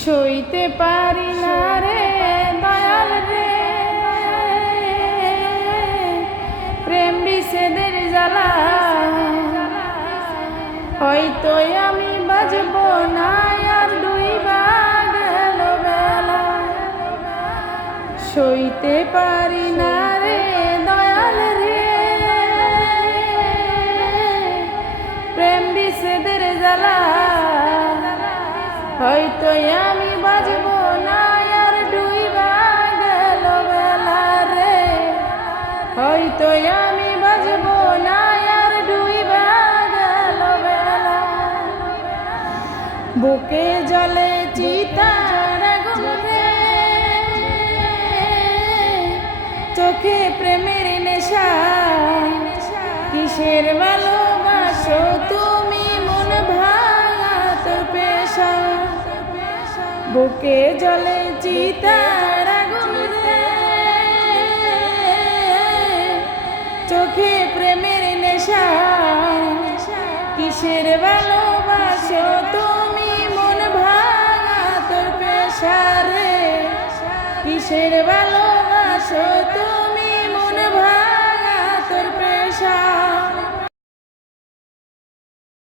সইতে পারি না রে দয়াল রে, প্রেম বিচ্ছেদের জ্বালা। হয়তো আমি বাজব না আর ডুইবা গেল বেলা। সইতে পারি না রে দয়াল রে, প্রেম বিচ্ছেদের জ্বালা। হয়তো আমি বাজব না আর ডুইবা গেল বেলা রে। হয়তো আমি বাজব না আর ডুইবা গেল বেলা। বুকে জলে চিতার আগুন রে, চোখে প্রেমের নেশা। কিসের ভালোবাসো তুমি মন ভাঙা তোর পেশা। বুকে জলে চিতার আগুন রে, চোখে প্রেমের নেশা। কিসের ভালো